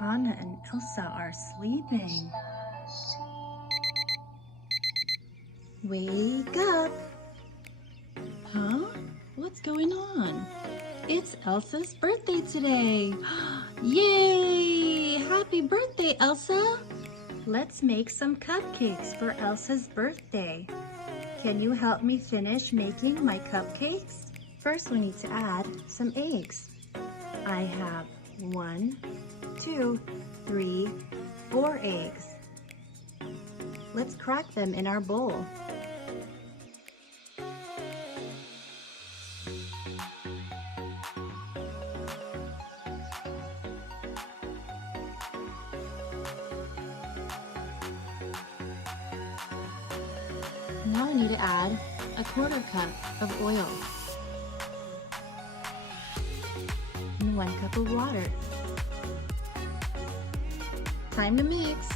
Anna and Elsa are sleeping. Wake up! Huh? What's going on? It's Elsa's birthday today! Yay! Happy birthday, Elsa! Let's make some cupcakes for Elsa's birthday. Can you help me finish making my cupcakes? First, we need to add some eggs. I have 1, 2, 3, 4 eggs. Let's crack them in our bowl. Now I need to add a 1/4 cup of oil and 1 cup of water. Time to mix.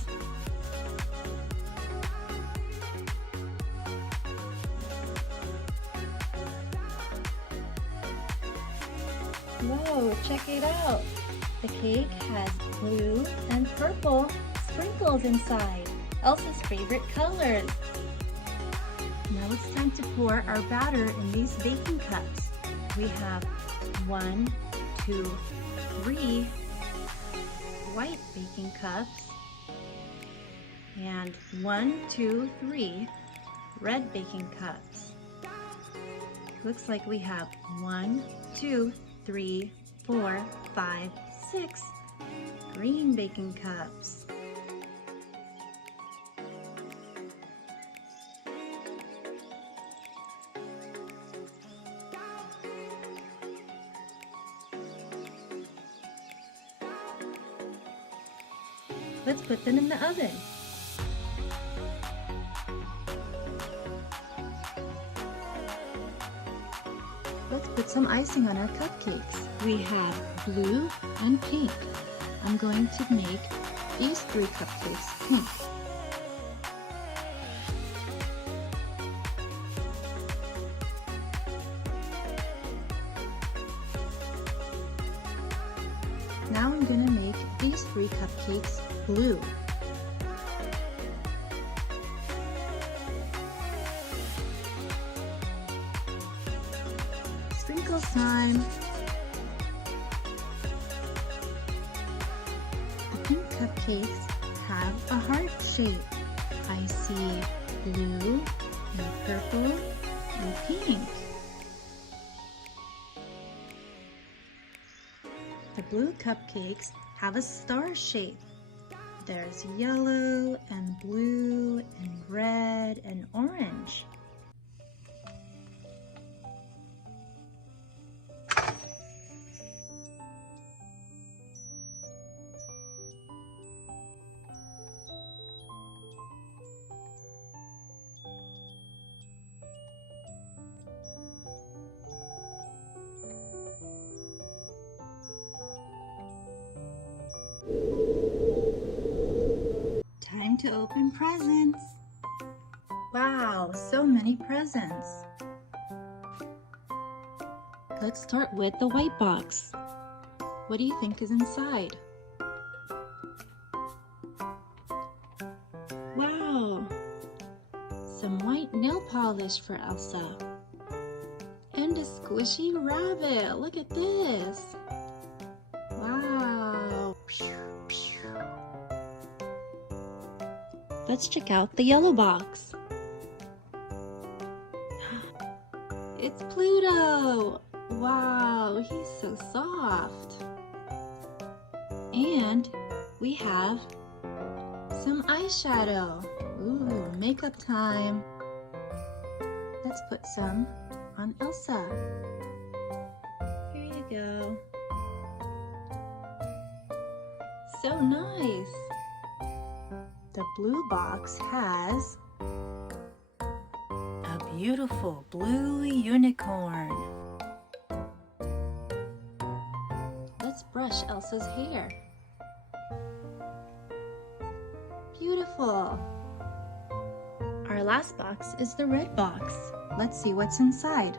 Whoa, check it out. The cake has blue and purple sprinkles inside. Elsa's favorite colors. Now it's time to pour our batter in these baking cups. We have 1, 2, 3 white baking cups and 1, 2, 3 red baking cups. Looks like we have 1, 2, 3, 4, 5, 6 green baking cups. Let's put them in the oven. Let's put some icing on our cupcakes. We have blue and pink. I'm going to make these 3 cupcakes pink. Now I'm going to make these 3 cupcakes blue. Sprinkles time. The pink cupcakes have a heart shape. I see blue and purple and pink. The blue cupcakes have a star shape. There's yellow and blue and red and orange. Time to open presents. Wow, so many presents. Let's start with the white box. What do you think is inside? Wow, some white nail polish for Elsa. And a squishy rabbit. Look at this. Wow. Let's check out the yellow box. It's Pluto! Wow, he's so soft. And we have some eyeshadow. Ooh, makeup time. Let's put some on Elsa. Here you go. So nice. The blue box has a beautiful blue unicorn. Let's brush Elsa's hair. Beautiful. Our last box is the red box. Let's see what's inside.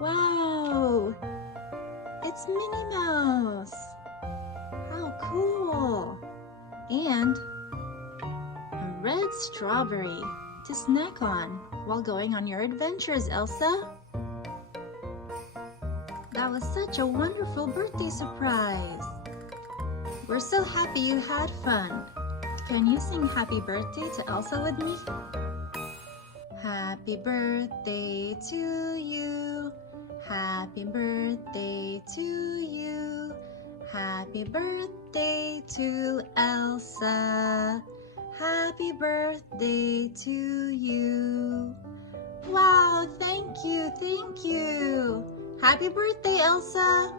Wow! It's Minnie Mouse. How cool! And a red strawberry to snack on while going on your adventures, Elsa. That was such a wonderful birthday surprise. We're so happy you had fun. Can you sing happy birthday to Elsa with me? Happy birthday to you. Happy birthday to you. Happy birthday to Elsa. Happy birthday to you. Wow, thank you, thank you. Happy birthday, Elsa.